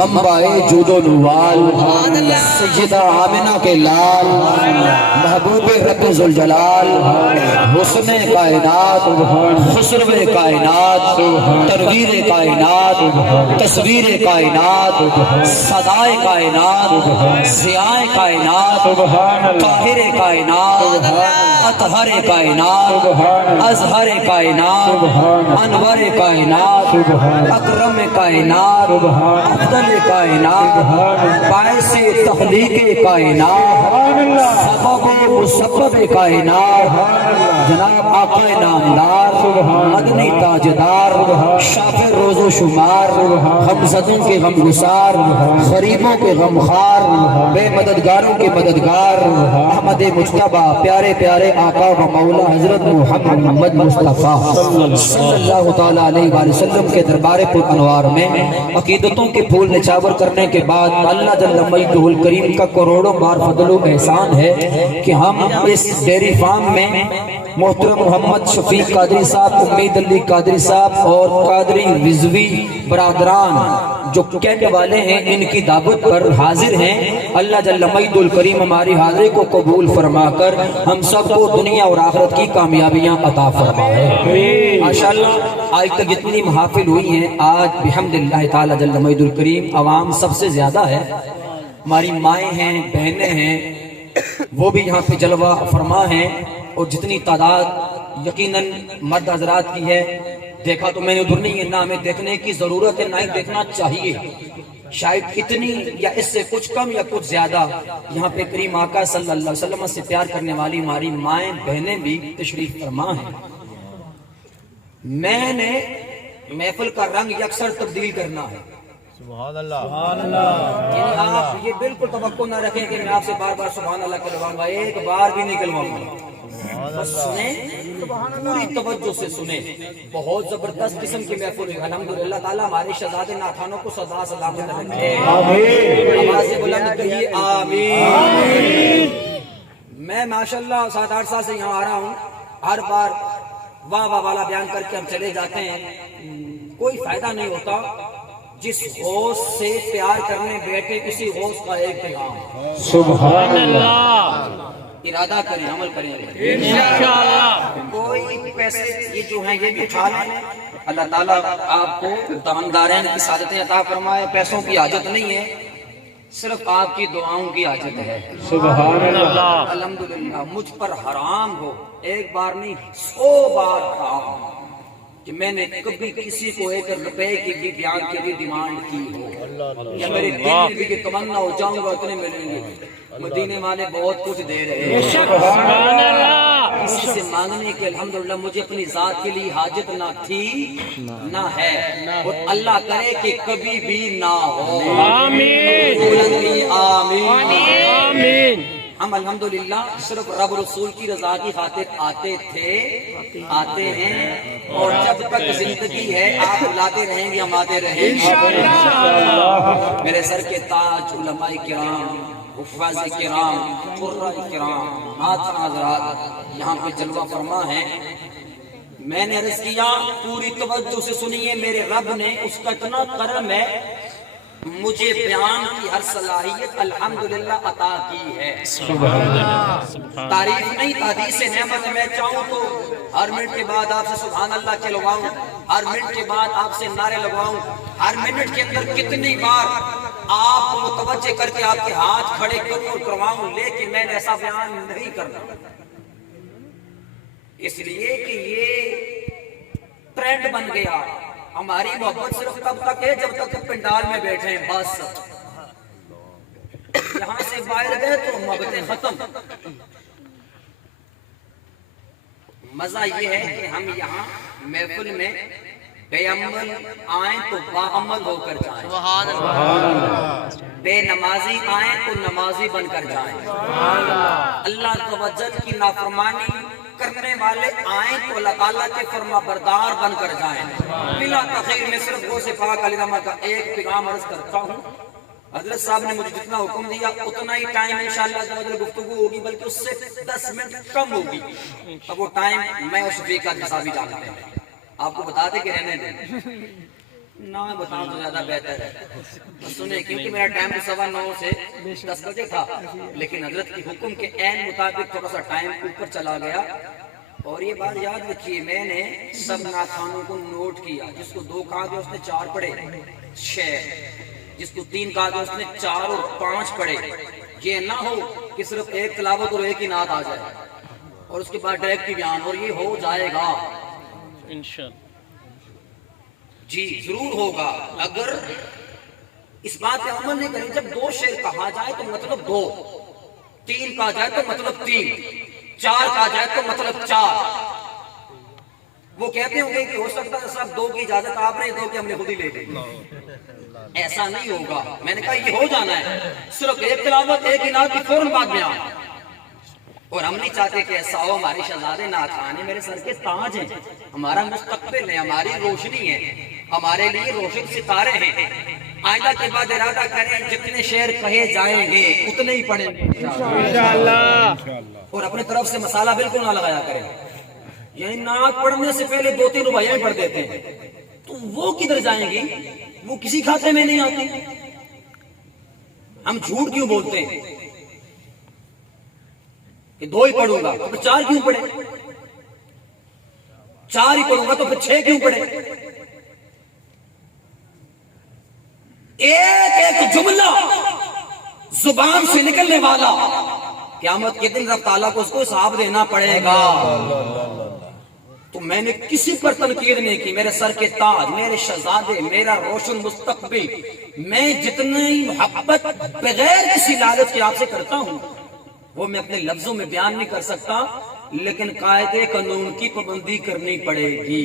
منبع جود و نوال سیدہ آمنہ کے لال محبوب رب ذوالجلال حسن کائنات خسرو کائنات تنویر کائنات تصویر کائنات صدائے کائنات ضیاء کائنات طاہر کائنات اطہر کائنات اظہر کائنات انور کائنات اکرم کائنات افضل کائنات باعث تخلیق کائنات سبب و مسبب کائنات جناب آقا نامدار مدنی تاجدار شاف روز و شمار غمزدوں کے غمگسار غریبوں کے غمخوار بے مددگاروں کے مددگار احمد مجتبی پیارے پیارے آقا و مولا حضرت محمد مصطفیٰ صلی اللہ تعالیٰ علیہ وآلہ وسلم کے دربار پر انوار میں عقیدتوں کے پھول نچاور کرنے کے بعد اللہ جل مجدہ الکریم کا کروڑوں بار فضل و احسان ہے کہ ہم اس ڈیری فارم میں محترم محمد شفیق قادری صاحب امید علی قادری صاحب اور قادری رضوی برادران جو کینٹ والے ہیں ان کی دعوت پر حاضر ہیں اللہ جل مجدہ الکریم ہماری حاضری کو قبول فرما کر ہم سب کو دنیا اور آخرت کی کامیابیاں عطا فرمائے ماشاءاللہ آج تک جتنی محافل ہوئی ہیں آج بحمد اللہ تعالی جل مجدہ الکریم عوام سب سے زیادہ ہے ہماری مائیں ہیں بہنیں ہیں وہ بھی یہاں پہ جلوہ فرما ہیں اور جتنی تعداد یقیناً مرد حضرات کی ہے دیکھا تو میں نے ادھر نہیں ہے نہ ہمیں دیکھنے کی ضرورت ہے نہ ہی دیکھنا چاہیے شاید اتنی یا اس سے کچھ کم یا کچھ زیادہ یہاں پہ کریم آقا صلی اللہ علیہ وسلم سے پیار کرنے والی ہماری مائیں بہنیں بھی تشریف فرما ہیں میں نے محفل کا رنگ یکسر تبدیل کرنا ہے سبحان اللہ یعنی آپ یہ بالکل توقع نہ رکھیں کہ میں آپ سے بار بار سبحان اللہ کہلواؤں گا ایک بار بھی نکلواؤں گا بس سنیں پوری توجہ سے سنیں بہت زبردست قسم کی محفل ہے الحمدللہ تعالیٰ ہمارے شہزادے ناتھانوں کو سدا سلامت رکھے آمین آواز بلند کہیے آمین میں ماشاءاللہ 7-8 سال سے یہاں آ رہا ہوں ہر بار واہ واہ والا بیان کر کے ہم چلے جاتے ہیں کوئی فائدہ نہیں ہوتا جس ہوش سے پیار کرنے بیٹھے کسی ہوش کا ایک پیغام سبحان اللہ ارادہ کریں عمل کریں انشاءاللہ کوئی پیسے یہ جو ہیں یہ بھی اٹھا لیں اللہ تعالیٰ آپ کو داندارین کی سعادتیں عطا فرمائے پیسوں کی حاجت نہیں ہے صرف آپ کی دعاؤں کی حاجت ہے سبحان اللہ الحمدللہ مجھ پر حرام ہو ایک بار نہیں 100 بار حرام کہ میں نے کبھی کسی کو 1 روپے کی بھی بیان کے لیے ڈیمانڈ کی ہو یا میرے دل میں بھی کہ تمنا ہو جاؤں گا اتنے ملیں گے مدینے والے بہت کچھ دے رہے ہیں سبحان اللہ کسی سے مانگنے کے الحمدللہ مجھے اپنی ذات کے لیے حاجت نہ تھی نہ ہے اور اللہ کرے کہ کبھی بھی نہ ہو آمین آمین ہم الحمدللہ صرف رب رسول کی رضا کی خاطر آتے تھے آتے ہیں اور جب تک زندگی ہے آپ بلاتے رہیں گے ہم آتے رہیں گے میرے سر کے تاج علماء کرام حفاظ کرام قراء کرام ناتھان حضرات یہاں پہ جلوہ فرما ہے میں نے عرض کیا پوری توجہ سے سنیے میرے رب نے اس کا اتنا کرم ہے مجھے بیان کی ہر صلاحیت الحمدللہ عطا کی ہے سبحان اللہ تعریف نہیں حدیث نعمت میں چاہوں تو ہر منٹ کے بعد آپ سے سبحان اللہ کہلواؤں ہر منٹ کے بعد آپ سے نعرے لگواؤں ہر منٹ کے اندر کتنی بار آپ کو متوجہ کر کے آپ کے ہاتھ کھڑے کروں اور کرواؤں لیکن میں نے ایسا بیان نہیں کرنا اس لیے کہ یہ ٹرینڈ بن گیا ہماری محبت صرف تب تک ہے جب تک پنڈال میں بیٹھے ہیں بس یہاں سے باہر گئے تو محبتیں ختم مزہ یہ ہے کہ ہم یہاں محفل میں بے عمل آئیں تو باعمل ہو کر جائیں بے نمازی آئیں تو نمازی بن کر جائیں اللہ توجہ کی نافرمانی کرنے والے آئیں تو اللہ تعالیٰ کے فرما بردار بن کر جائیں بلا تخیر میں صرف غوث پاک علیہ رحمہ کا ایک پیغام عرض کرتا ہوں حضرت صاحب نے مجھے جتنا حکم دیا اتنا ہی ٹائم انشاءاللہ گفتگو ہوگی بلکہ اس سے 10 منٹ کم ہوگی اب وہ ٹائم میں اور شفیق کا صاحب ہی جانتے ہیں آپ کو بتا دیں کہ رہنے دیں نہ بتاؤں تو زیادہ بہتر ہے. سنیں کیونکہ میرا ٹائم 9:15 سے 10 بجے تھا، لیکن حضرت کی حکم کے عین مطابق تھوڑا سا ٹائم اوپر چلا گیا. اور یہ بات یاد رکھیے، میں نے سب ناخوانوں کو نوٹ کیا. جس کو 2 کہا گیا اس نے 4 پڑھے 6، جس کو 3 کہا گیا اس نے 4 اور 5 پڑھے. یہ نہ ہو کہ صرف ایک تلاوت اور ایک ہی نعت آ جائے اور اس کے بعد ڈائریکٹ کی بیان. اور یہ ہو جائے گا انشاءاللہ. جی ضرور ہوگا اگر اس بات پہ عمل نہیں کریں. جب 2 شعر کہا جائے تو مطلب 2، 3 کہا جائے تو مطلب 3، 4 کہا جائے تو مطلب 4. وہ کہتے ہوں گے کہ ہو سکتا ہے صاحب 2 کی اجازت آپ نے دو کہ ہم نے خود ہی لے لی. ایسا نہیں ہوگا. میں نے کہا یہ ہو جانا ہے، صرف ایک تلاوت ایک ہی نعت کی فوراً بعد بیان. اور ہم نہیں چاہتے کہ ایسا ہو. ہمارے شہزادے نعت خوانے میرے سر کے تاج ہیں، ہمارا مستقبل ہے، ہماری روشنی ہے، ہمارے لیے روشن ستارے ہیں. آئندہ کے بعد ارادہ کریں جتنے شعر کہے جائیں گے اتنے ہی پڑھیں گے انشاءاللہ. اور اپنے طرف سے مسالہ بالکل نہ لگایا کریں. یعنی نعت پڑھنے سے پہلے 2-3 روایاں پڑھ دیتے ہیں تو وہ کدھر جائیں گی؟ وہ کسی کھاتے میں نہیں آتی. ہم جھوٹ کیوں بولتے ہیں کہ 2 ہی پڑھوں گا تو پھر 4 کیوں پڑھے؟ 4 ہی پڑھوں گا تو پھر 6 کیوں پڑھے؟ ایک جملہ زبان سے نکلنے والا قیامت کے دن رب تعالیٰ کو اس کو حساب دینا پڑے گا. تو میں نے کسی پر تنقید نہیں کی. میرے سر کے تاج، میرے شہزادے، میرا روشن مستقبل، میں جتنی محبت بغیر کسی لالچ کے آپ سے کرتا ہوں وہ میں اپنے لفظوں میں بیان نہیں کر سکتا، لیکن قاعدے قانون کی پابندی کرنی پڑے گی.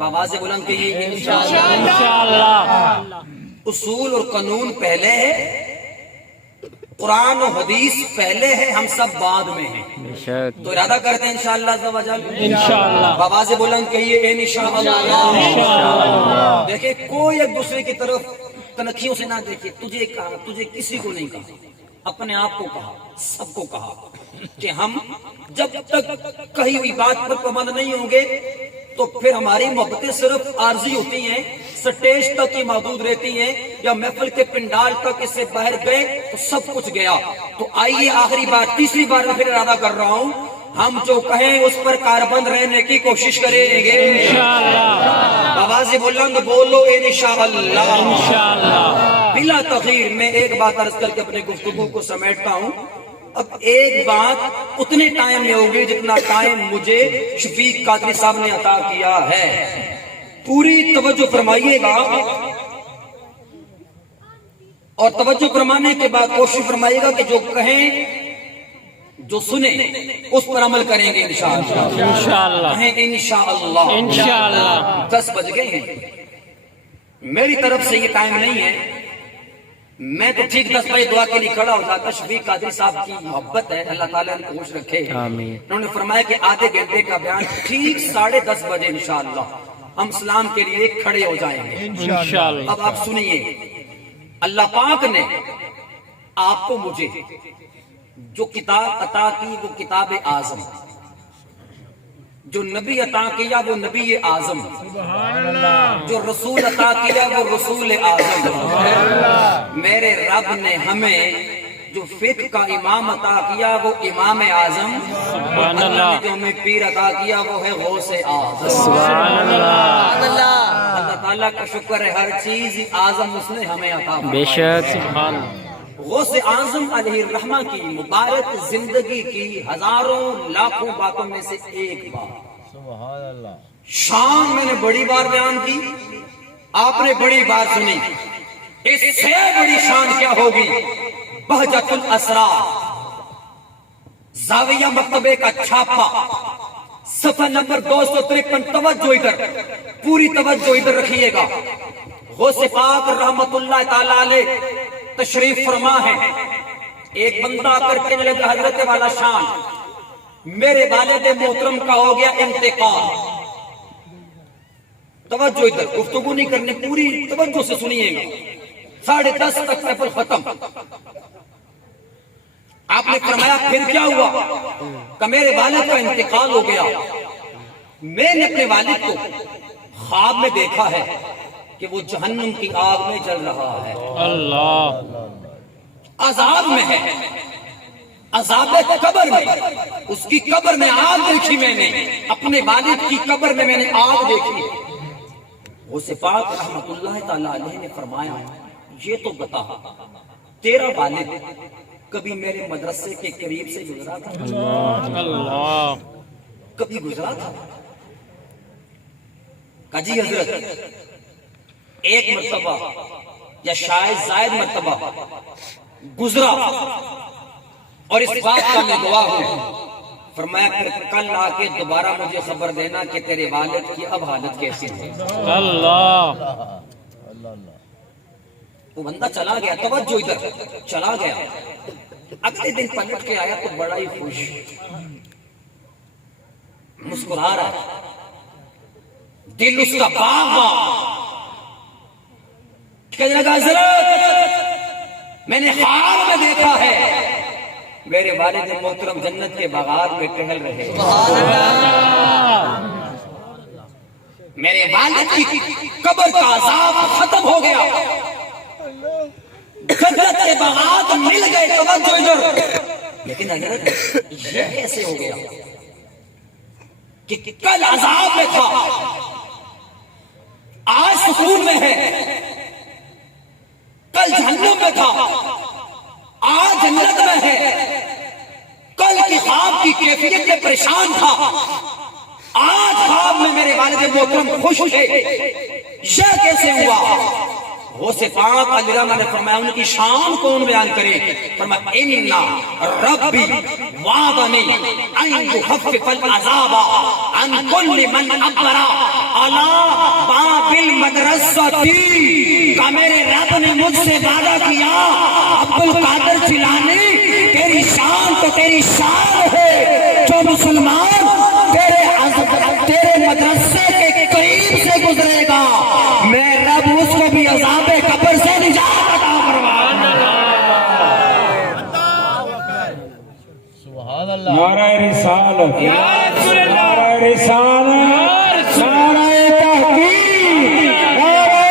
آواز بلند کہیے انشاءاللہ. انشاءاللہ. اصول اور قانون پہلے ہے، قرآن و حدیث پہلے ہے، ہم سب بعد میں ہیں. تو ارادہ کرتے ہیں انشاءاللہ عز و جل. انشاءاللہ. آواز بلند کہیے انشاءاللہ. دیکھیں کوئی ایک دوسرے کی طرف تنکھیوں سے نہ دیکھیں. تجھے کہا، تجھے کسی کو نہیں کہا، اپنے آپ کو کہا، سب کو کہا کہ ہم جب تک کہی ہوئی بات پر پابند نہیں ہوں گے تو پھر ہماری محبتیں صرف عارضی ہوتی ہیں، سٹیج تک ہی محدود رہتی ہیں، یا محفل کے پنڈال تک اس سے باہر گئے تو سب کچھ گیا. تو آئیے آخری بار، تیسری بار میں پھر ارادہ کر رہا ہوں، ہم جو کہیں اس پر کاربند رہنے کی کوشش کریں گے انشاءاللہ. آواز بلند بولو انشاءاللہ. انشاءاللہ. بلا تغیر میں ایک بات عرض کر کے اپنے گفتگو کو سمیٹتا ہوں. اب ایک بات اتنے ٹائم میں ہوگی جتنا ٹائم مجھے شفیق قادری صاحب نے عطا کیا ہے. پوری توجہ فرمائیے گا اور توجہ فرمانے کے بعد کوشش فرمائیے گا کہ جو کہیں، جو سنیں اس پر عمل کریں گے انشاءاللہ. انشاءاللہ. کہیں انشاءاللہ. انشاءاللہ. 10 بج گئے ہیں. میری طرف سے یہ ٹائم نہیں ہے. میں تو ٹھیک 10 بجے دعا کے لیے کھڑا ہو جاتا. شفیق قادری صاحب کی محبت ہے، اللہ تعالیٰ نے خوش رکھے. انہوں نے فرمایا کہ آدھے گھنٹے کا بیان ٹھیک 10:30 بجے انشاءاللہ ہم سلام کے لیے کھڑے ہو جائیں گے. انشاءاللہ. اب آپ سنیے، اللہ پاک نے آپ کو مجھے جو کتاب عطا کی وہ کتاب اعظم، جو نبی عطا کیا وہ نبی اعظم، جو رسول عطا کیا وہ رسول اعظم. میرے رب نے ہمیں جو فقہ کا امام عطا کیا وہ امام اعظم، سبحان اللہ. جو ہمیں پیر عطا کیا وہ ہے غوث اعظم. سبحان اللہ. اللہ تعالیٰ کا شکر ہے، ہر چیز اعظم اس نے ہمیں عطا فرمائی. بے شک. سبحان اللہ. غوث اعظم علیہ الرحمہ کی مبارک زندگی کی ہزاروں لاکھوں باتوں میں سے ایک بات، شان میں نے بڑی بار بیان کی، آپ نے بڑی بار سنی. اس سے بڑی شان کیا ہوگی؟ بہجت الاسرار، زاویہ مکتبے کا چھاپا، صفحہ نمبر 253. توجہ ادھر، پوری توجہ ادھر رکھیے گا. غوث پاک رحمت اللہ تعالی علیہ تشریف فرما ہے. ایک بندہ کر کے لگا حضرت والا شان، میرے والد محترم کا ہو گیا انتقال. توجہ ادھر، گفتگو نہیں کرنے، پوری توجہ سے سنیے گا. 10:30 تک سفر ختم. آپ نے فرمایا پھر کیا ہوا؟ کہ میرے والد کا انتقال ہو گیا. میں نے اپنے والد کو خواب میں دیکھا ہے کہ وہ جہنم کی آگ میں جل رہا ہے، اللہ عذاب میں ہے، عذاب قبر میں، اس کی قبر میں آگ دیکھی میں نے، اپنے والد کی قبر میں نے آگ دیکھی۔ غوث پاک رحمت اللہ تعالی علیہ نے فرمایا یہ تو بتا تیرا والد کبھی میرے مدرسے کے قریب سے گزرا تھا؟ اللہ کبھی گزرا تھا؟ کہا جی حضرت ایک مرتبہ یا شاید زائد مرتبہ گزرا، اور اس بات کا میں گواہ ہوں۔ فرمایا پھر کل آ کے دوبارہ مجھے خبر دینا کہ تیرے والد کی اب حالت کیسی ہے۔ اللہ وہ بندہ چلا گیا، توجہ ادھر، چلا گیا۔ اگلے دن پلٹ کے آیا تو بڑا ہی خوش، مسکرا رہا ہے، دل اس کا باغ کہنے لگا حضرت میں نے خواب میں دیکھا ہے میرے والد محترم جنت کے باغات میں ٹہل رہے ہیں، میرے والد کی قبر کا عذاب ختم ہو گیا، جنت کے باغات مل گئے۔ توجہ ادھر، لیکن حضرت یہ کیسے ہو گیا کہ کل عذاب میں تھا آج سکون میں ہے، کل جہنم میں تھا آج جنت میں ہے، کل کی خواب کی کیفیت میں پریشان تھا آج خواب میں میرے والد محترم خوش تھے، یہ کیسے ہوا؟ غوث پاک علیہ الرحمہ نے فرمایا ان کی شان کون بیان کرے؟ فرمایا اِنَّ رَبِّ وَعَدَنِي أَن يُخَفِّفَ الْعَذَابَ عَنْ كُلِّ مَنْ أَقْبَرَ عَلَىٰ بَابِ الْمَدْرَسَةِ۔ کہ میرے رب نے مجھ سے وعدہ کیا عبدالقادر جیلانی تیری شان تو تیری شان ہے، جو مسلمان تیرے مدرسے کے قریب سے گزرے گا میں رب اس کو بھی عذاب قبر سے نجات عطا فرمائے۔ سبحان اللہ، نعرہ رسالت، نعرہ رسالت، نعرہ تحقیق، نعرہ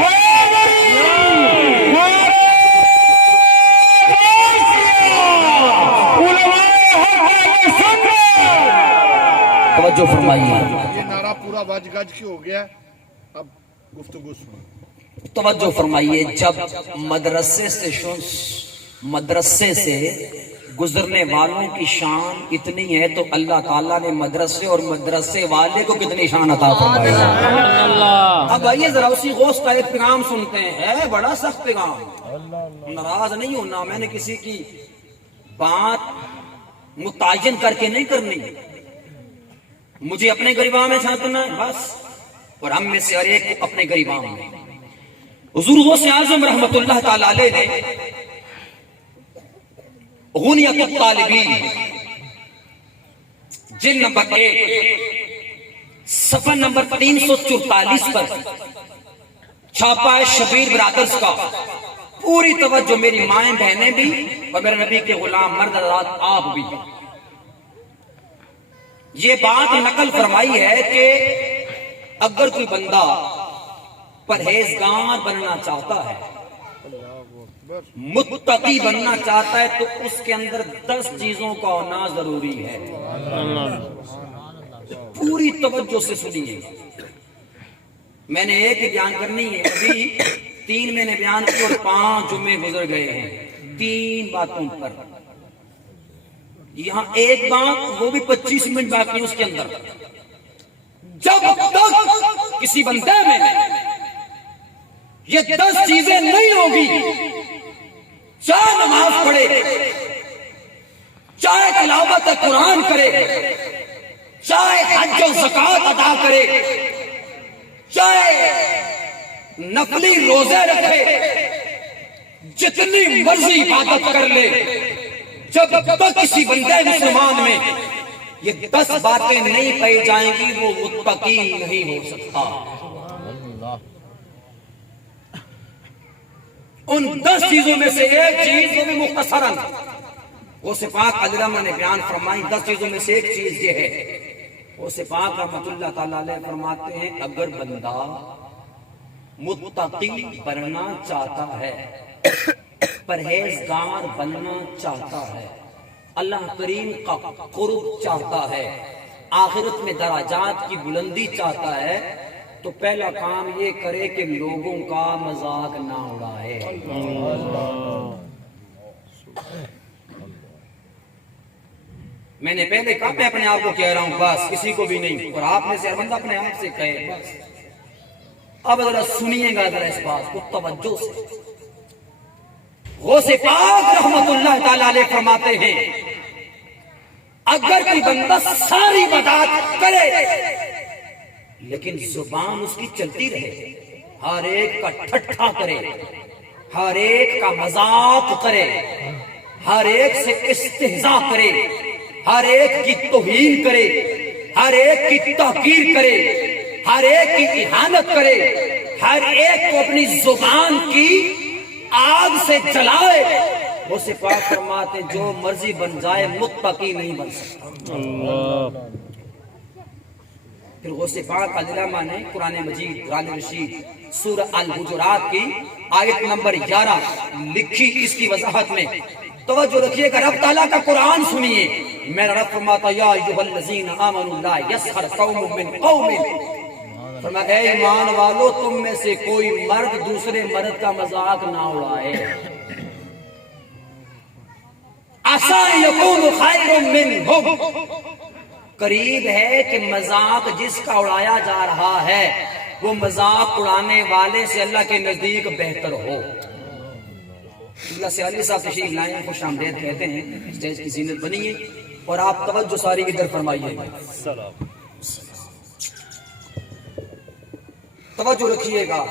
حیدری، نعرہ غوثیہ، علماء حق سنت۔ توجہ فرمائیے، یہ نعرہ پورا وج گج کی ہو گیا، اب گفتگو سنو۔ توجہ فرمائیے، جب مدرسے سے گزرنے والوں کی شان اتنی ہے تو اللہ تعالیٰ نے مدرسے اور مدرسے والے کو کتنی شان عطا فرمائی ہے۔ اللہ اب آئیے ذرا اسی غوث کا ایک پیغام سنتے ہیں، ہے بڑا سخت پیغام۔ ناراض نہیں ہونا، میں نے کسی کی بات متعین کر کے نہیں کرنی، مجھے اپنے گریباں میں جھانکنا ہے بس، اور ہم میں سے ہر ایک کو اپنے گریباں میں۔ حضور غوث اعظم رحمت اللہ تعالی علیہ نے غنیت الطالبین جلد نمبر 1 صفحہ نمبر 344 پر چھاپا ہے شبیر برادرز کا۔ پوری توجہ میری مائیں بہنیں بھی اور میرے نبی کے غلام مرد حضرات آپ بھی، یہ بات نقل فرمائی ہے کہ اگر کوئی بندہ پرہیزگار بننا چاہتا ہے، متقی بننا چاہتا ہے، تو اس کے اندر 10 چیزوں کا ہونا ضروری ہے۔ پوری توجہ سے سنیے، میں نے ایک ہی بیان کرنی ہے، ابھی 3 میں نے بیان کی اور 5 جمعے گزر گئے ہیں 3 باتوں پر، یہاں ایک بات وہ بھی 25 منٹ باقی ہے اس کے اندر۔ جب تک کسی بندے میں یہ 10 چیزیں نہیں ہوگی، چاہے نماز پڑھے، چاہے تلاوت قرآن کرے، چاہے حج و زکوٰۃ ادا کرے، چاہے نفلی روزے رکھے، جتنی مرضی عبادت کر لے، جب تک کسی بندے مسلمان میں یہ 10 باتیں نہیں پائی جائیں گی وہ متقی نہیں ہو سکتا۔ ان 10 چیزوں میں سے ایک چیز وہ بھی مختصراً غوث پاک علیہ الرحمہ نے بیان فرمائی، 10 چیزوں میں سے ایک چیز یہ ہے غوث پاک رحمۃ اللہ تعالی علیہ فرماتے ہیں اگر بندہ متقی بننا چاہتا ہے، پرہیزگار بننا چاہتا ہے، اللہ کریم کا قرب چاہتا ہے، آخرت میں درجات کی بلندی چاہتا ہے، تو پہلا کام یہ کرے کہ لوگوں کا مذاق نہ اڑائے۔ میں نے پہلے کہا میں اپنے آپ کو کہہ رہا ہوں بس، کسی کو بھی نہیں، اور آپ میں سے ہر بندہ اپنے آپ سے کہے بس۔ اب ذرا سنیے گا ذرا اس بات کو توجہ سے۔ غوث پاک رحمت اللہ تعالی علیہ فرماتے ہیں اگر کوئی بندہ ساری مدد کرے لیکن زبان اس کی چلتی رہے، ہر ایک کا ٹھٹھا کرے، ہر ایک کا مذاق کرے، ہر ایک سے استہزاء کرے، ہر ایک کی توہین کرے، ہر ایک کی تحقیر کرے، ہر ایک کی اہانت کرے، ہر ایک کو اپنی زبان کی آگ سے جلائے، وہ پاک فرماتے جو مرضی بن جائے متقی نہیں بن سکتا۔ پھر غوث پاک علیہ الرحمہ نے قرآن مجید قرآن رشید سورہ الحجرات کی آیت نمبر 11 لکھی، اس کی وضاحت میں توجہ رکھیے گا۔ رب تعالیٰ کا قرآن سنیے، میرا رب فرماتا یا ایھا الذین آمنوا لا یسخر قوم من قوم، فرمایا اے ایمان والو تم میں سے کوئی مرد دوسرے مرد کا مذاق نہ اڑائے، عسیٰ یکون خیر منہم، قریب ہے کہ مذاق جس کا اڑایا جا رہا ہے وہ مذاق اڑانے والے سے اللہ کے نزدیک بہتر ہو۔ اللہ سے علی صاحب تشریف لائیں، خوش آمدید کہتے ہیں، اسٹیج کی زینت بنی ہے، اور آپ توجہ ساری ادھر فرمائیے گا، توجہ رکھیے گا۔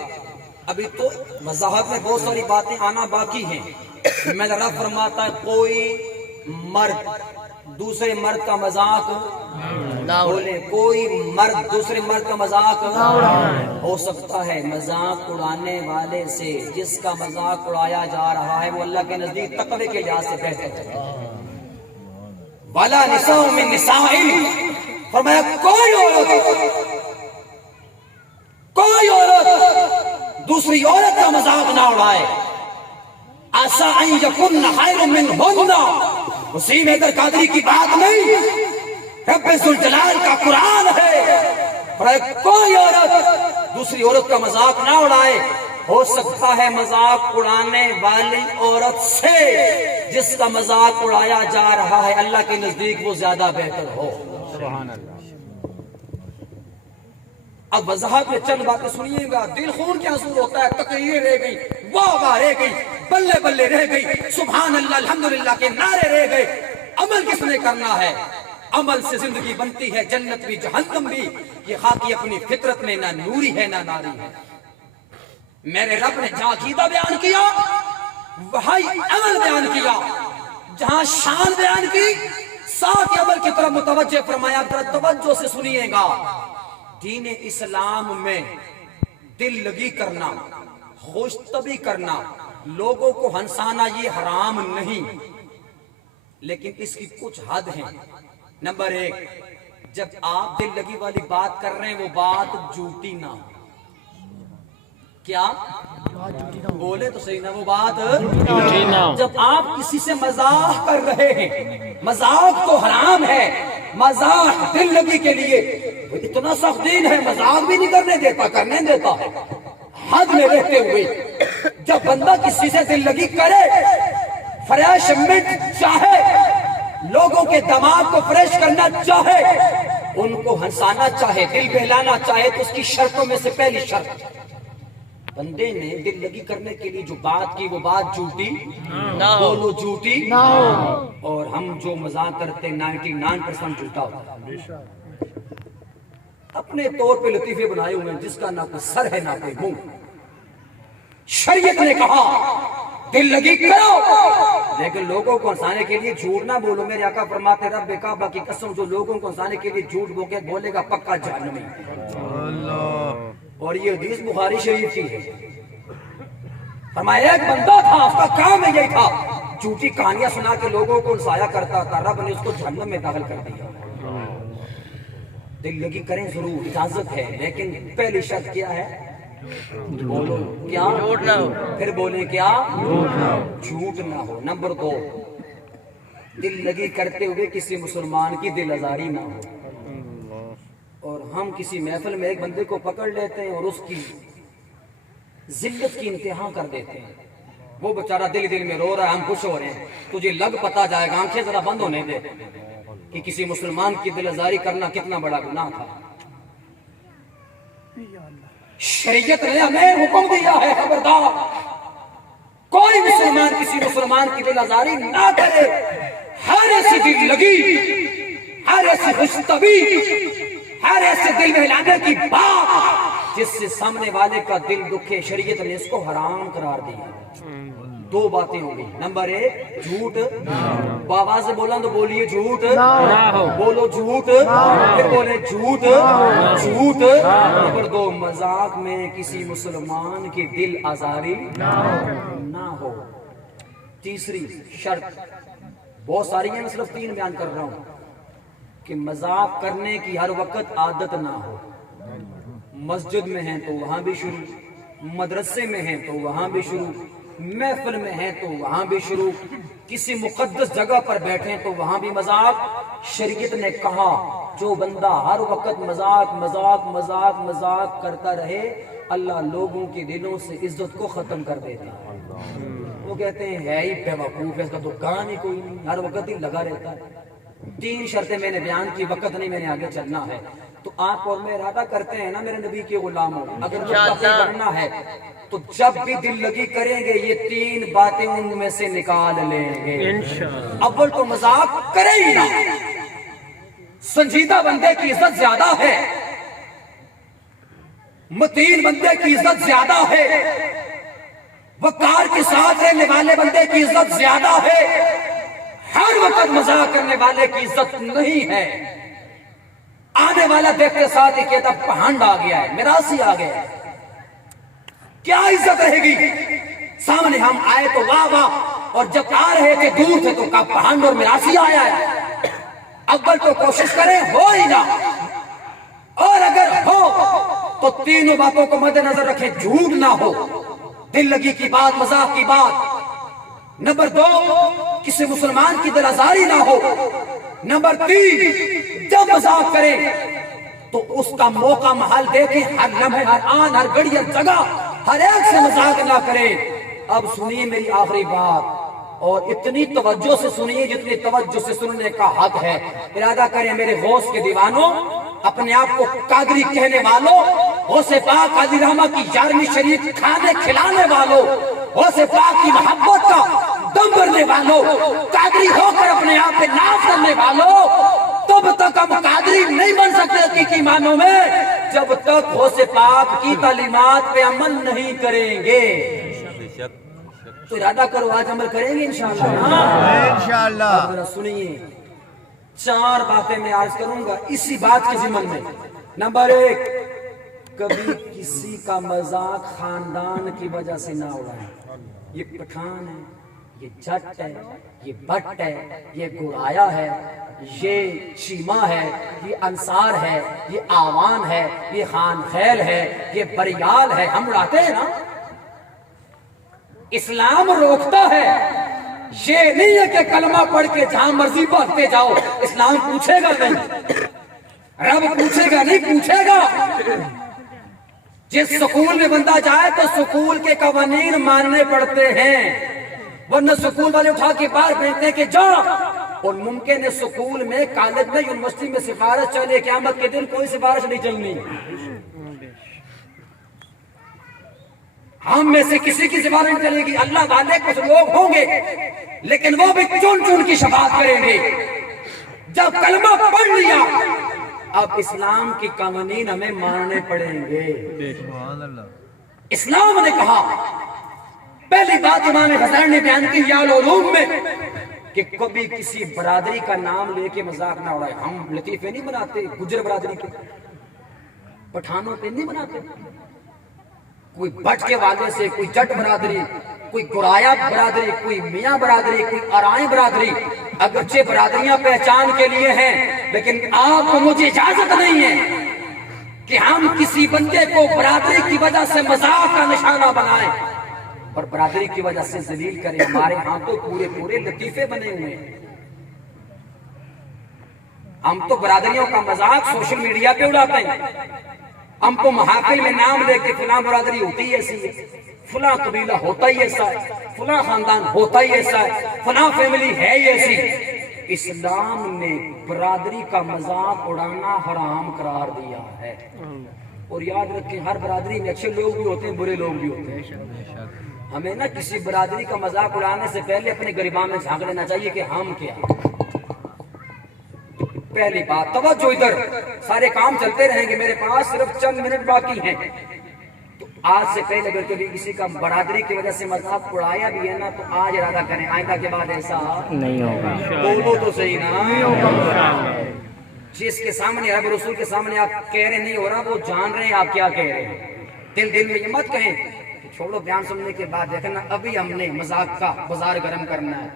ابھی تو وضاحت میں بہت ساری باتیں آنا باقی ہیں۔ میرا رب فرماتا ہے کوئی مرد دوسرے مرد کا مذاق نہ بولے، کوئی مرد دوسرے مرد کا مذاق نہ اڑائے۔ ہو سکتا ہے مذاق اڑانے والے سے جس کا مذاق اڑایا جا رہا ہے وہ اللہ کے نزدیک تقوی کے لحاظ سے بہتر ہے۔ وَلَا نِسَاءٌ مِّن نِسَاءٍ، فرمایا کوئی عورت دوسری عورت کا مذاق نہ اڑائے۔ عَسَىٰ أَن يَكُنَّ خَيْرٌ مِّنْهُنَّ، وسیم حیدر قادری کی بات نہیں، رب ذوالجلال کا قرآن ہے۔ کوئی عورت دوسری عورت کا مذاق نہ اڑائے، ہو سکتا ہے مذاق اڑانے والی عورت سے جس کا مذاق اڑایا جا رہا ہے اللہ کے نزدیک وہ زیادہ بہتر ہو۔ سبحان اللہ۔ اب وضاحت میں چند باتیں سنیے گا، دل خون کے آنسو ہوتا ہے، تقریر رہ گئی، واہ واہ رہ گئی، بلے بلے رہ گئی، سبحان اللہ الحمدللہ کے نعرے رہ گئے۔ عمل کس نے کرنا ہے؟ عمل سے زندگی بنتی ہے، جنت بھی جہنم بھی۔ یہ خاکی اپنی فطرت میں نہ نوری ہے نہ ناری ہے۔ میرے رب نے جہاں عقیدہ بیان کیا وہاں عمل بیان کیا، جہاں شان بیان کی ساتھ عمل کی طرف متوجہ فرمایا۔ توجہ سے سنیے گا، دین اسلام میں دل لگی کرنا، خوش طبعی کرنا، لوگوں کو ہنسانا یہ حرام نہیں، لیکن اس کی کچھ حد ہیں۔ نمبر 1، جب آپ دل لگی والی بات کر رہے ہیں وہ بات جھوٹی نہ ہو۔ کیا بولے تو صحیح نہ، وہ بات جھوٹی نہ ہو۔ جب آپ کسی سے مزاح کر رہے ہیں، مذاق تو حرام ہے، مذاق دل لگی کے لیے اتنا سخت دین ہے، مذاق بھی نہیں کرنے دیتا، کرنے دیتا ہے حد میں رہتے ہوئے۔ جب بندہ کسی سے دل لگی کرے، فریشمنٹ چاہے، لوگوں کے دماغ کو فریش کرنا چاہے، ان کو ہنسانا چاہے، دل بہلانا چاہے، تو اس کی شرطوں میں سے پہلی شرط، بندے نے دل لگی کرنے کے لیے جو بات کی وہ بات جھوٹی نہ ہو، بولو جھوٹی نہ ہو۔ اور ہم جو مذاق کرتے 99% جھوٹا ہوتا ہے۔ اپنے طور پہ لطیفے بنائے ہوئے ہیں جس کا نہ کوئی سر ہے نہ کوئی منہ۔ شریعت نے کہا دل لگی کرو، لیکن لوگوں کو ہنسانے کے لیے جھوٹ نہ بولو۔ میرے آقا فرماتے رب کعبہ کی قسم جو لوگوں کو ہنسانے کے لیے جھوٹ بولے گا پکا جہنمی۔ اور یہ حدیث بخاری شریف کی ہے۔ فرمایا ایک بندہ تھا، اس کا کام یہی تھا، جھوٹی کہانیاں سنا کے لوگوں کو ہنسایا کرتا تھا، رب نے اس کو جہنم میں داخل کر دیا۔ فرمایا ایک بندہ تھا، اس کا کام یہی تھا، جھوٹی کہانیاں سنا کے لوگوں کو ہنسایا کرتا تھا، رب نے اس کو جہنم میں داخل کر دیا۔ فرمایا ایک بندہ تھا، اس کا کام یہی تھا، جھوٹی کہانیاں سنا کے لوگوں کو ہنسایا کرتا تھا، رب نے اس کو جہنم میں داخل کر دیا۔ دل لگی کریں ضرور، اجازت ہے، لیکن پہلی شرط کیا ہے؟ بولو کیا؟ جھوٹ نہ ہو، پھر بولے کیا؟ جھوٹ نہ ہو۔ نمبر 2، دل لگی کرتے ہوئے کسی مسلمان کی دل آزاری نہ ہو۔ اور ہم کسی محفل میں ایک بندے کو پکڑ لیتے ہیں اور اس کی ذلت کی انتہا کر دیتے ہیں، وہ بیچارہ دل دل میں رو رہا ہے، ہم خوش ہو رہے ہیں، تجھے لگ پتا جائے گا، آنکھیں ذرا بند ہونے دے کہ کسی مسلمان کی دل آزاری کرنا کتنا بڑا گناہ تھا۔ شریعت نے ہمیں حکم دیا ہے، خبردار کوئی مسلمان کسی مسلمان کی دل آزاری نہ کرے۔ ہر ایسی دل لگی، ہر ایسی خوشطبی، ہر ایسے دل میں لانے کی بات جس سے سامنے والے کا دل دکھے، شریعت نے اس کو حرام قرار دیا۔ 2 باتیں ہوں گی۔ نمبر 1 جھوٹ، آواز سے بولا تو بولیے جھوٹ، بولو جھوٹ، پھر بولے جھوٹ، جھوٹ۔ نمبر 2 مذاق میں کسی مسلمان کی دل آزاری نہ ہو۔ تیسری شرط بہت ساری ہیں، میں صرف 3 بیان کر رہا ہوں، کہ مذاق کرنے کی ہر وقت عادت نہ ہو۔ مسجد میں ہیں تو وہاں بھی شروع، مدرسے میں ہیں تو وہاں بھی شروع، محفل میں ہیں تو وہاں بھی شروع، کسی مقدس جگہ پر بیٹھیں تو وہاں بھی مذاق۔ شریعت نے کہا جو بندہ ہر وقت مذاق مذاق مذاق مذاق کرتا رہے، اللہ لوگوں کے دلوں سے عزت کو ختم کر دیتا ہے۔ وہ کہتے ہیں ہے ہی بے وقوف، اس کا تو کام ہی کوئی نہیں، ہر وقت ہی لگا رہتا ہے۔ 3 شرطیں میں نے بیان کی، وقت نہیں، میں نے آگے چلنا ہے۔ تو آپ اور میں ارادہ کرتے ہیں نا میرے نبی کے غلاموں، اگر متقی بننا ہے تو جب بھی دل لگی کریں گے یہ 3 باتیں ان میں سے نکال لیں گے۔ اول تو مذاق کریں ہی نہ، سنجیدہ بندے کی عزت زیادہ ہے، متین بندے کی عزت زیادہ ہے، وقار کے ساتھ رہنے والے بندے کی عزت زیادہ ہے، ہر وقت مذاق کرنے والے کی عزت نہیں ہے۔ آنے والا دیکھتے ساتھ ہی کہتا پہنڈ آ گیا ہے، میراثی آ گیا ہے، کیا عزت رہے گی؟ سامنے ہم آئے تو واہ واہ، اور جب آ رہے تھے دور تھے تو کہا پہنڈ اور میراثی آیا ہے۔ اول تو کوشش کریں ہو ہی نہ، اور اگر ہو تو 3 باتوں کو مد نظر رکھیں، جھوٹ نہ ہو، دل لگی کی بات، مذاق کی بات۔ نمبر 2 کسی مسلمان کی دل آزاری نہ ہو۔ نمبر 3 جب مذاق کریں تو اس کا موقع محل دیکھیں، ہر لمحے، ہر آن، ہر گھڑی، ہر جگہ، ہر ایک سے مذاق نہ کریں۔ اب سنیے میری آخری بات، اور اتنی توجہ سے سنیے جتنی توجہ سے سننے کا حق ہے۔ ارادہ کریں میرے غوث کے دیوانوں، اپنے آپ کو قادری کہنے والوں، غوث پاک قادری رحمہ کی 11ویں شریف کھانے کھلانے والوں، غوث پاک کی محبت کا دم بھرنے والوں، قادری ہو کر اپنے آپ پہ ناز کرنے والوں، تب تک ہم قادری نہیں بن سکتے حقیقی معنوں میں جب تک غوث پاک کی تعلیمات پہ عمل نہیں کریں گے۔ تو ارادہ کرو آج عمل کریں گے انشاءاللہ۔ انشاءاللہ۔ اب ذرا سنیے، 4 باتیں میں عرض کروں گا اسی بات کے ضمن میں۔ نمبر 1، کبھی کسی کا مذاق خاندان کی وجہ سے نہ اڑائیں۔ یہ پٹھان ہے، یہ جٹ ہے، یہ بٹ ہے، یہ گرایا ہے، یہ چیمہ ہے، یہ انصار ہے، یہ آوان ہے، یہ خان خیل ہے، یہ بریال ہے، ہم اڑاتے ہیں نا۔ اسلام روکتا ہے، یہ نہیں ہے کہ کلمہ پڑھ کے جہاں مرضی بھاگتے جاؤ، اسلام پوچھے گا نہیں، رب پوچھے گا نہیں، پوچھے گا۔ جس سکول میں بندہ جائے تو سکول کے قوانین ماننے پڑتے ہیں، ورنہ سکول والے اٹھا کے باہر پھینکتے ہیں کہ جا۔ اور ممکن ہے سکول میں، کالج میں، یونیورسٹی میں سفارش چلے، قیامت کے دن کوئی سفارش نہیں چلنی۔ ہم میں سے کسی کی سفارش نہیں چلے گی، اللہ والے کچھ لوگ ہوں گے لیکن وہ بھی چن چن کی شفاعت کریں گے۔ جب کلمہ پڑھ لیا اب اسلام کی قوانین ہمیں ماننے پڑیں گے۔ اسلام نے کہا، پہلی بات امام غزالی نے بیان کی یا العلوم میں، کہ کبھی کسی برادری کا نام لے کے مذاق نہ اڑائے۔ ہم لطیفے نہیں بناتے گجر برادری کے، پٹھانوں پہ نہیں بناتے، کوئی بٹ کے والے سے، کوئی جٹ برادری، کوئی گرایا برادری، کوئی میاں برادری، کوئی ارائیں برادری، اگرچہ برادریاں پہچان کے لیے ہیں لیکن آپ کو مجھے اجازت نہیں ہے کہ ہم کسی بندے کو برادری کی وجہ سے مذاق کا نشانہ بنائیں اور برادری کی وجہ سے ذلیل کریں. ہمارے ہاں تو پورے لطیفے بنے ہوئے ہیں. ہم تو برادریوں کا مذاق سوشل میڈیا پہ اڑاتے ہیں. ہم تو محافل میں نام لے کے فلاں برادری ہوتی ہے ایسی ہے, فلاں قبیلہ ہوتا ہی ایسا ہے, فلاں خاندان ہوتا ہی ایسا ہے, فلاں فیملی ہے ہی ایسی. اسلام نے برادری کا مذاق اڑانا حرام قرار دیا ہے. اور یاد رکھیں ہر برادری میں اچھے لوگ بھی ہوتے ہیں, برے لوگ بھی ہوتے ہیں. ہمیں نا کسی برادری کا مذاق اڑانے سے پہلے اپنے گریبان میں جھانک لینا چاہیے کہ ہم کیا. پہلی بات توجہ ادھر, سارے کام چلتے رہیں گے, میرے پاس صرف چند منٹ باقی ہیں. تو آج سے پہلے اگر کبھی کسی کا برادری کی وجہ سے مذاق اڑایا بھی ہے نا تو آج ارادہ کریں آئندہ کے بعد ایسا نہیں ہوگا. بولو تو صحیح نا. جس کے سامنے رب رسول کے سامنے آپ کہہ رہے نہیں ہو رہا وہ جان رہے ہیں آپ کیا کہہ رہے ہیں. دل میں یہ مت کہیں چھوڑو بیان سننے کے بعد دیکھنا ابھی ہم نے مذاق کا بازار گرم کرنا ہے.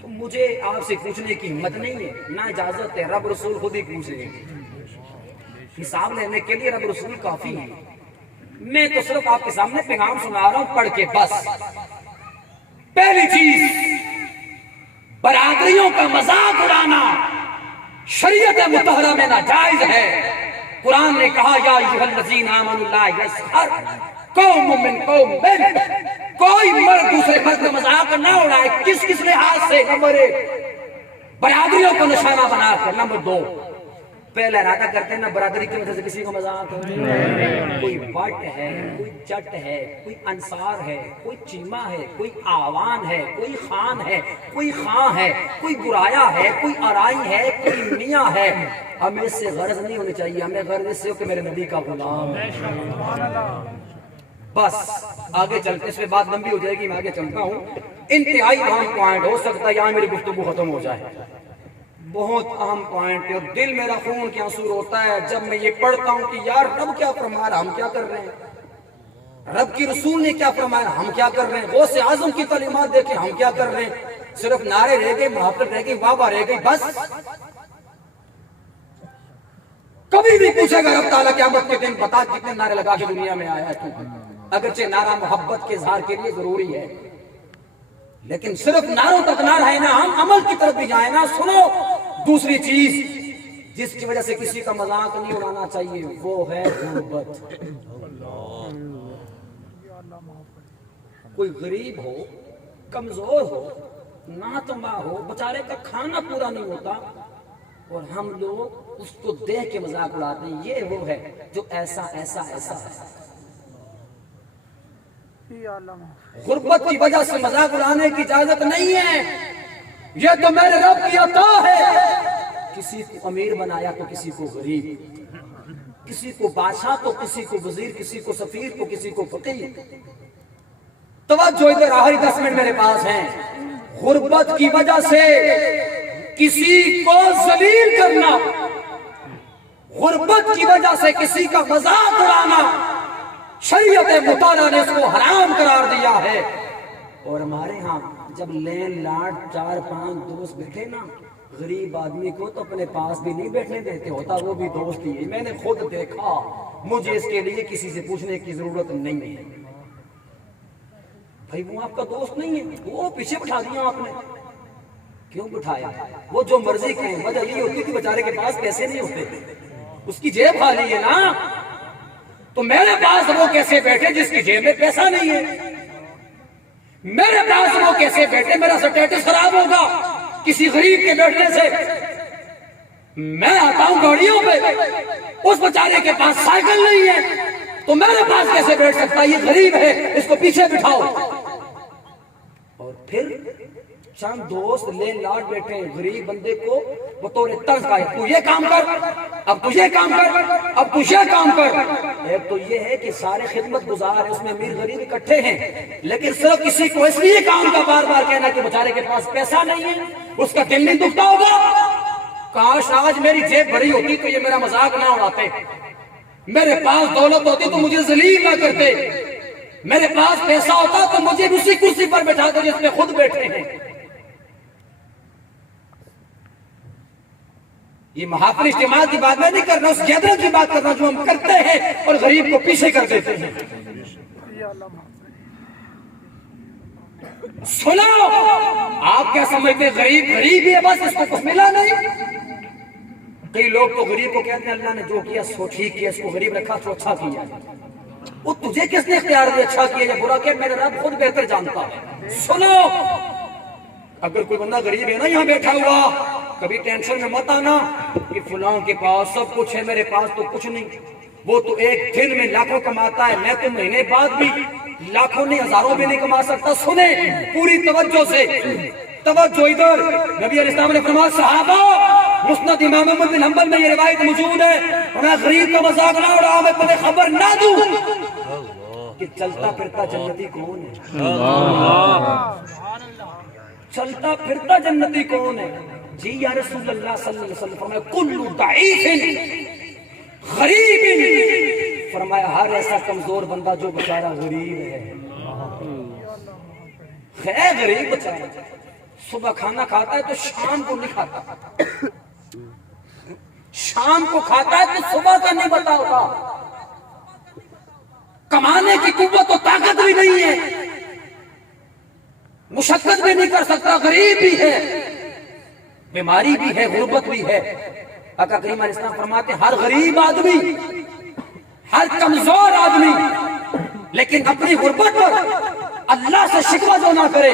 تو مجھے آپ سے پوچھنے کی ہمت نہیں ہے, نہ اجازت ہے. رب رسول خود ہی پوچھ لیں گے. حساب لینے کے لیے رب رسول کافی ہے. میں تو صرف آپ کے سامنے پیغام سنا رہا ہوں پڑھ کے بس. پہلی چیز, برادریوں کا مذاق اڑانا شریعت مطہرہ میں ناجائز ہے. قرآن نے کہا یا ایھا الذین آمنوا لا یسخر قوم من قوم, کوئی مرد دوسرے مرد کا مذاق نہ اڑائے. کس لحاظ سے؟ نمبر 1 برادریوں کو نشانہ بنا کر. نمبر 2 پہلا ارادہ کرتے ہیں نا برادری کی وجہ سے کسی کو مذاق. کوئی بٹ ہے, کوئی جٹ ہے, کوئی انصار ہے, کوئی چیمہ ہے, کوئی آوان ہے, کوئی خان ہے, کوئی خاں ہے, کوئی برایا ہے, کوئی ارائی ہے, کوئی میاں ہے. ہمیں اس سے غرض نہیں ہونی چاہیے. ہمیں غرض اس سے کہ میرے نبی کا غلام. بس آگے چلتے, اس پہ بات لمبی ہو جائے گی, میں آگے چلتا ہوں. انتہائی اہم پوائنٹ, ہو سکتا ہے یہاں میری گفتگو ختم ہو جائے. بہت اہم پوائنٹ ہے اور دل میرا خون کے آنسو روتا ہے جب میں یہ پڑھتا ہوں کہ یار رب کیا فرما رہا, ہم کیا کر رہے ہیں. رب کی رسول نے کیا فرمایا, ہم کیا کر رہے ہیں. غوث اعظم کی تعلیمات دیکھیں, ہم کیا کر رہے ہیں. صرف نعرے رہ گئے, محبت رہ گئی, واہ واہ رہ گئی, بس. کبھی بھی پوچھے گا رب تعالیٰ قیامت کے دن بتا کتنے نعرے لگا کے دنیا میں آیا ہے تو. اگرچہ نعرہ محبت کے اظہار کے لیے ضروری ہے, لیکن صرف نعروں تک نہ رہے نا, ہم عمل کی طرف بھی جائیں نا. سنو, دوسری چیز جس کی وجہ سے کسی کا مذاق نہیں اڑانا چاہیے وہ ہے غربت. کوئی غریب ہو, کمزور ہو, ناتما ہو, بیچارے کا کھانا پورا نہیں ہوتا اور ہم لوگ اس کو دیکھ کے مذاق اڑاتے ہیں. یہ وہ ہے جو ایسا ایسا ایسا ہے. غربت کی وجہ سے مذاق اڑانے کی اجازت نہیں ہے. یہ تو میرے رب کی عطا ہے. کسی کو امیر بنایا تو کسی کو غریب, کسی کو بادشاہ تو کسی کو وزیر, کسی کو سفیر تو کسی کو فقیر. توجہ ادھر, آخری 10 منٹ میرے پاس ہیں. غربت کی وجہ سے کسی کو ذلیل کرنا, غربت کی وجہ سے کسی کا مذاق اڑانا, شریعت مطالعہ نے اس کو حرام قرار دیا ہے. اور ہمارے ہاں جب لین لاڈ 4-5 دوست بیٹھے نا, غریب آدمی کو تو اپنے پاس بھی نہیں بیٹھنے دیتے, ہوتا وہ بھی دوست ہی ہے. میں نے خود دیکھا, مجھے اس کے لیے کسی سے پوچھنے کی ضرورت نہیں ہے. بھائی وہ آپ کا دوست نہیں ہے, وہ پیچھے بٹھا دیا آپ نے. کیوں بٹھایا؟ وہ جو مرضی کہیں, وجہ یہ ہوتی کہ بیچارے کے پاس پیسے نہیں ہوتے, اس کی جیب خالی ہے نا. تو میرے پاس وہ کیسے بیٹھے جس کی جیب میں پیسہ نہیں ہے. میرے پاس وہ کیسے بیٹھے, میرا سٹیٹس خراب ہوگا کسی غریب کے بیٹھنے سے. میں آتا ہوں گاڑیوں پہ, اس بیچارے کے پاس سائیکل نہیں ہے تو میرے پاس کیسے بیٹھ سکتا؟ یہ غریب ہے, اس کو پیچھے بٹھاؤ. اور پھر چند دوست لین لاڈ بیٹھے ہیں غریب بندے کو بطور طرز کا, تو یہ کام کر, اب تو یہ کام کر, اب تو یہ کام کر. ایک تو یہ ہے کہ سارے خدمت گزار ہیں, اس میں امیر غریب اکٹھے ہیں, لیکن صرف کسی کو اس لیے کام کا بار بار کہنا کہ بیچارے کے پاس پیسہ نہیں ہے, اس کا دل نہیں دکھتا ہوگا. کاش آج میری جیب بھری ہوتی تو یہ میرا مذاق نہ اڑاتے, میرے پاس دولت ہوتی تو مجھے ذلیل نہ کرتے, میرے پاس پیسہ ہوتا تو مجھے اسی کرسی پر بٹھا دو جس پہ خود بیٹھے ہیں. یہ محافل اجتماع کی بات میں نہیں کر رہا، اس گیدرنگ کی بات کر رہا جو ہم کرتے ہیں اور غریب کو پیچھے کر دیتے ہیں. سنو، آپ کیا سمجھتے ہیں غریب غریب ہی ہے بس، اس کو کچھ ملا نہیں؟ کئی لوگ تو غریب کو کہتے ہیں اللہ نے جو کیا سو ٹھیک کیا، اس کو غریب رکھا تو اچھا کیا. وہ تجھے کس نے اختیار دیا اچھا کیا یا برا کیا؟ میرا رب خود بہتر جانتا ہے. سنو، اگر کوئی بندہ غریب ہے نا یہاں بیٹھا ہوا، کبھی ٹینشن میں مت آنا کہ فلاں کے پاس سب کچھ ہے میرے پاس تو کچھ نہیں. وہ تو ایک دن میں لاکھوں کماتا ہے، میں تو مہینے بعد بھی لاکھوں نہیں ہزاروں بھی نہیں کما سکتا. سنیں پوری توجہ سے، توجہ ادھر. نبی علیہ السلام نے فرمایا صحابہ، مسند امام احمد بن حنبل میں یہ روایت موجود ہے، میں غریب کا مذاق نہ اڑاؤں، میں تمہیں خبر نہ دوں کہ چلتا پھرتا جنتی کون ہے. چلتا پھرتا جنتی کون ہے؟ جی یا رسول اللہ صلی اللہ علیہ وسلم. فرمایا کل ضعیف غریب، فرمایا ہر ایسا کمزور بندہ جو بیچارہ غریب ہے غریب بیچارہ. صبح کھانا کھاتا ہے تو شام کو نہیں کھاتا، شام کو کھاتا ہے تو صبح کا نہیں پتا ہوتا. کمانے کی قوت و طاقت بھی نہیں ہے، مشقت بھی نہیں کر سکتا، غریب بھی ہے، بیماری بھی ہے، غربت بھی ہے. آقا کریم علیہ السلام فرماتے ہیں ہر غریب آدمی، ہر کمزور آدمی لیکن اپنی غربت پر اللہ سے شکوہ جو نہ کرے،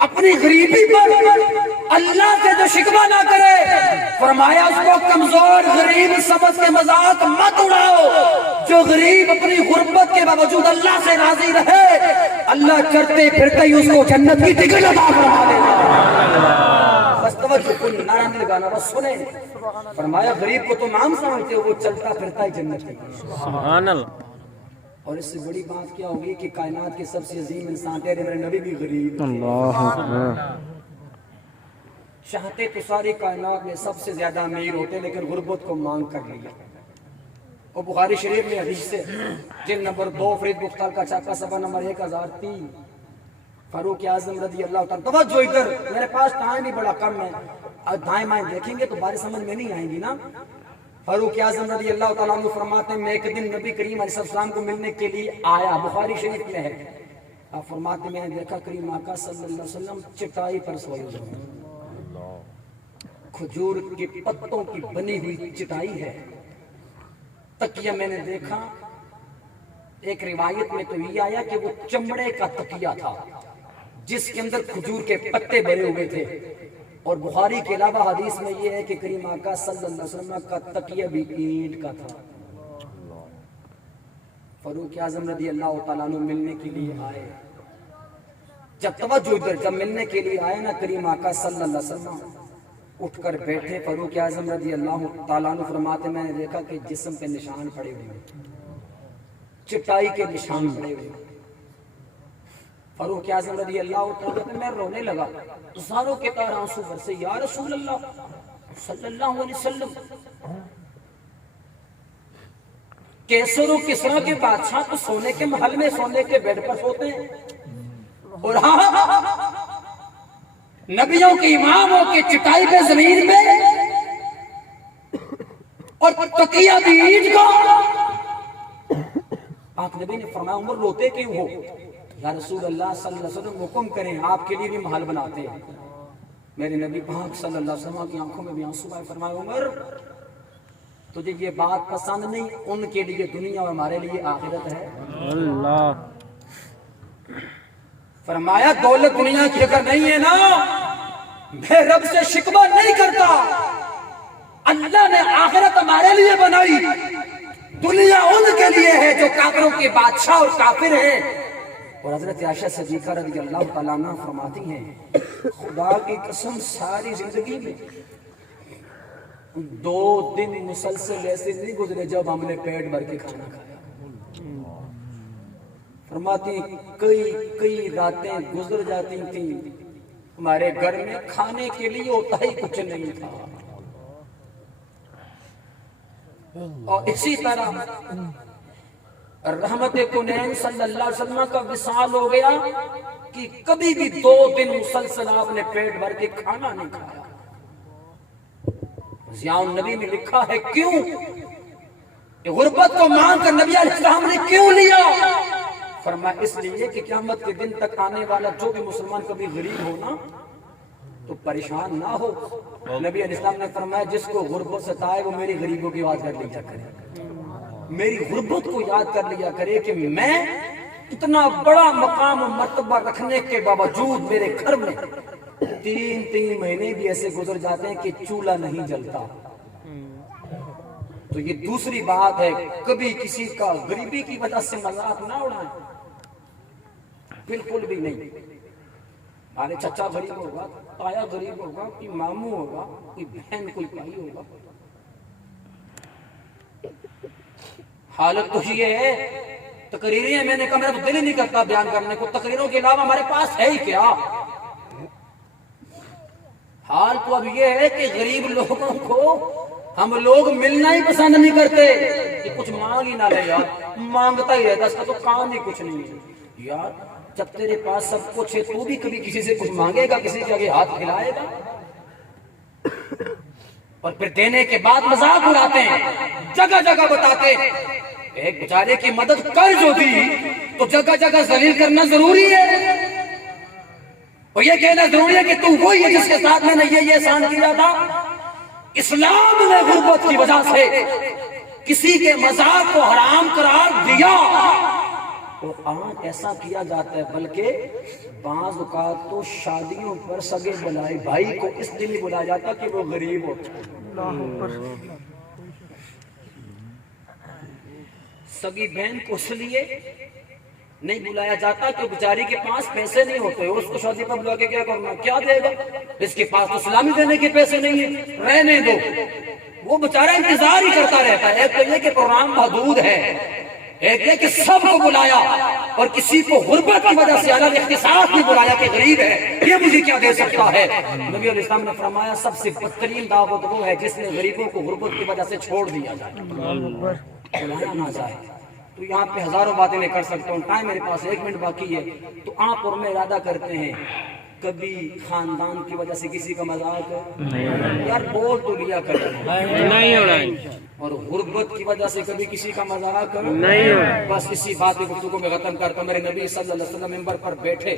اپنی غریبی پر اللہ سے جو شکوہ نہ کرے، فرمایا اس کو کمزور غریب سمجھ کے مذاق مت اڑاؤ. جو غریب اپنی غربت کے باوجود اللہ سے راضی رہے، اللہ چرتے پھرتے ہی اس کو جنت کی ٹکٹ عطا فرما دے گا. بس توجہ، کوئی نعرہ نہیں لگانا، بس سنیں. فرمایا غریب کو تم عام سمجھتے ہو، وہ چلتا پھرتا ہی جنت کی. سبحان اللہ. اور اس سے بڑی بات کیا ہوگی کہ کائنات کے سب سے عظیم انسان تھے میرے نبی بھی غریب. چاہتے تو ساری کائنات میں سب سے زیادہ امیر ہوتے لیکن غربت کو مانگ کر لیا. اور بخاری شریف میں حدیث سے جلد نمبر 2 فرید بختال کا چھاپا صفحہ نمبر 1003، فاروق اعظم رضی اللہ تعالیٰ. توجہ ادھر، میرے پاس ٹائم بھی بڑا کم ہے، دائیں بائیں دیکھیں گے تو باتیں سمجھ میں نہیں آئیں گی نا. فاروق اعظم رضی اللہ تعالیٰ عنہ فرماتے ہیں میں ایک دن نبی کریم علیہ السلام کو ملنے کے لیے آیا، بخاری شریف میں ہے. آپ فرماتے ہیں میں نے دیکھا کریم آقا صلی اللہ علیہ وسلم چٹائی پر سوئے ہوئے، کھجور کے پتوں کی بنی ہوئی چٹائی ہے. تکیہ میں نے دیکھا، ایک روایت میں تو یہ آیا کہ وہ چمڑے کا تکیہ تھا جس کے اندر کھجور کے پتے بھرے ہوئے تھے. اور بخاری کے علاوہ حدیث میں یہ ہے کہ کریم آقا صلی اللہ علیہ وسلم کا تکیہ بھی اینٹ کا تھا. فاروق اعظم رضی اللہ تعالیٰ عنہ ملنے کے لیے آئے. جب توجہ ادھر، جب ملنے کے لیے آئے نا کریم آقا صلی اللہ علیہ وسلم اٹھ کر بیٹھے. فاروق اعظم رضی اللہ تعالیٰ عنہ فرماتے میں نے دیکھا کہ جسم پہ نشان پڑے ہوئے، چٹائی کے نشان پڑے ہوئے. فاروق اعظم رضی اللہ تعالیٰ عنہ میں رونے لگا، زاروں کے تار آنسو برسے. یا رسول اللہ صلی اللہ علیہ وسلم، کیسر و کسرا کے بادشاہ تو سونے کے محل میں سونے کے بیڈ پر سوتے ہیں، اور ہاں نبیوں کے اماموں کے چٹائی پہ زمین پہ اور تکیہ بھی اینٹ کا. آپ نبی نے فرمایا عمر روتے کیوں ہو؟ یا رسول اللہ صلی اللہ علیہ وسلم حکم کریں آپ کے لیے بھی محل بناتے ہیں. میرے نبی پاک صلی اللہ علیہ وسلم کی آنکھوں میں بھی آنسو آئے. فرمایا عمر تجھے یہ بات پسند نہیں، ان کے لیے دنیا اور ہمارے لیے آخرت ہے. اللہ. فرمایا دولت دنیا کی اگر نہیں ہے نا، میں رب سے شکوہ نہیں کرتا. اللہ نے آخرت ہمارے لیے بنائی، دنیا ان کے لیے ہے جو کافروں کے بادشاہ اور کافر ہیں. اور حضرت عائشہ صدیقہ رضی اللہ تعالیٰ عنہ فرماتی ہیں خدا کی قسم ساری زندگی میں 2 دن مسلسل ایسے نہیں گزرے جب ہم نے پیٹ بھر کے کھانا کھایا. فرماتی کئی راتیں گزر جاتی تھیں ہمارے گھر میں کھانے کے لیے ہوتا ہی کچھ نہیں تھا. اور اسی طرح رحمت کونین صلی اللہ علیہ وسلم کا وصال ہو گیا کہ کبھی بھی 2 دن مسلسل آپ نے پیٹ بھر کے کھانا نہیں کھایا. ضیاء النبی میں لکھا ہے کیوں کہ غربت کو مانگ کر نبی علیہ السلام نے کیوں لیا؟ فرمایا اس لیے کہ قیامت کے دن تک آنے والا جو بھی مسلمان کبھی غریب ہو نا تو پریشان نہ ہو. نبی علیہ السلام نے فرمایا جس کو غربت ستائے وہ میری غریبوں کی یاد کر لیا کرے, میری غربت کو یاد کر لیا کرے کہ میں اتنا بڑا مقام و مرتبہ رکھنے کے باوجود میرے گھر میں 3 مہینے بھی ایسے گزر جاتے ہیں کہ چولہا نہیں جلتا. تو یہ دوسری بات ہے, کبھی کسی کا غریبی کی وجہ سے مذاق نہ اڑائیں, بالکل بھی نہیں. ارے چچا غریب ہوگا, تایا غریب ہوگا, کوئی ماموں ہوگا, کوئی بہن, کوئی بھائی ہوگا. حالت تو یہ ہے, تقریریں ہیں, میں نے کہا میرا تو دل ہی نہیں کرتا بیان کرنے کو, تقریروں کے علاوہ ہمارے پاس ہے ہی کیا. حال تو اب یہ ہے کہ غریب لوگوں کو ہم لوگ ملنا ہی پسند نہیں کرتے کہ کچھ مانگ ہی نہ لے یار, مانگتا ہی رہتا, اس کا تو کام ہی کچھ نہیں ہے. یار جب تیرے پاس سب کچھ ہے تو بھی کبھی کسی سے کچھ مانگے گا, کسی کے آگے ہاتھ پھیلائے گا, اور پھر دینے کے بعد مذاق اڑاتے ہیں, جگہ جگہ بتاتے ہیں. ایک بیچارے کی مدد کر جو دی تو جگہ جگہ ذلیل کرنا ضروری ہے, اور یہ کہنا ضروری ہے کہ تو وہی ہے جس کے ساتھ میں نے یہ احسان کیا تھا. اسلام نے غربت کی وجہ سے کسی کے مذاق کو حرام قرار دیا, اور آج ایسا کیا جاتا ہے, بلکہ بعض اوقات تو شادیوں پر سگے بلائے بھائی کو اس لیے نہیں بلایا جاتا کہ وہ غریب ہو, سگی بہن کو اس لیے نہیں بلایا جاتا کہ بیچاری کے پاس پیسے نہیں ہوتے, اس کو شادی پر بلا کے کیا کرنا, کیا دے گا, اس کے پاس تو سلامی دینے کے پیسے نہیں ہیں, رہنے دو. وہ بیچارہ انتظار ہی کرتا رہتا ہے. ایک تو یہ کہ پروگرام محدود ہے, ایک یہ کہ سب کو بلایا اور کسی کو غربت کی وجہ سے الگ اختصاص نہیں بلایا کہ غریب ہے یہ مجھے کیا دے سکتا ہے. نبی علیہ السلام نے فرمایا سب سے بدترین دعوت وہ ہے جس نے غریبوں کو غربت کی وجہ سے چھوڑ دیا جائے, بلایا نہ جائے. تو یہاں پہ ہزاروں باتیں میں کر سکتا ہوں, ٹائم میرے پاس 1 منٹ باقی ہے. تو آپ اور میں ارادہ کرتے ہیں کبھی خاندان کی وجہ سے کسی کا مذاق یار بول تو لیا کریں نہیں اڑائیں, اور غربت کی وجہ سے کبھی کسی کا مذاق نہیں اڑائیں. بس اسی بات کی گفتگو میں ختم کرتا ہوں. میرے نبی صلی اللہ علیہ وسلم منبر پر بیٹھے,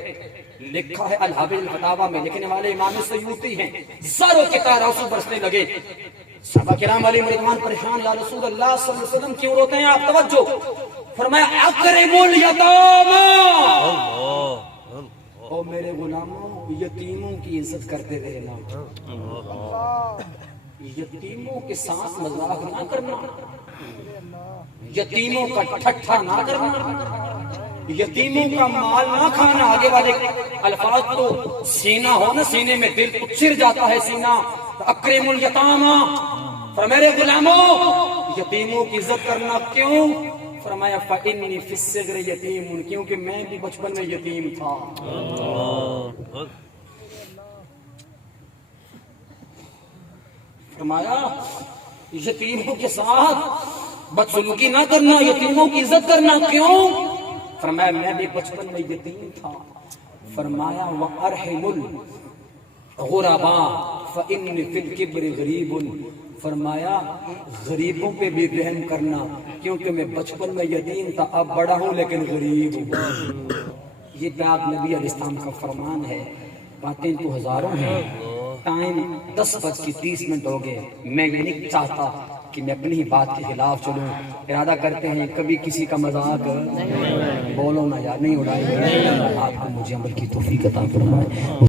لکھا ہے الحبیل الفتاوی میں, لکھنے والے امام سیوطی ہیں, زاروں کے طرح آنسو برسنے لگے. صحابہ کرام علیہم رضوان پریشان, یا رسول اللہ صلی اللہ علیہ وسلم کیوں روتے ہیں آپ, توجہ. فرمایا اکرموا الیتامی, او میرے غلاموں یتیموں کی عزت کرتے رہنا, یتیموں کے ساتھ مذاق نہ کرنا, یتیموں کا ٹھٹھا نہ کرنا, یتیموں کا مال نہ کھانا. آگے والے الفاظ تو سینہ ہو نا, سینے میں دل تو چر جاتا ہے سینہ. اکرموا الیتامی, فرمایا میرے غلاموں یتیموں کی عزت کرنا. کیوں؟ فرمایا فإنی فی الصغر یتیم, کیونکہ میں بھی بچپن میں یتیم تھا. فرمایا یتیموں کے ساتھ بدسلوکی نہ کرنا, یتیموں کی عزت کرنا. کیوں؟ فرمایا میں بھی بچپن میں یتیم تھا. فرمایا وارحم الغرباء فإنی فی الکبر غریب, فرمایا غریبوں پہ بھی رحم کرنا کیونکہ میں بچپن میں یتیم تھا, اب بڑا ہوں لیکن غریب ہوں. یہ بات نبی علیہ السلام کا فرمان ہے. باتیں تو ہزاروں ہیں, ٹائم 10:30 ہو گئے. میں یہ نہیں چاہتا کہ میں اپنی ہی بات کے خلاف چلوں. ارادہ کرتے ہیں کبھی کسی کا مذاق بولو نہ یار, نہیں اڑائے. آپ کو مجھے عمل کی توفیق عطا فرمائے.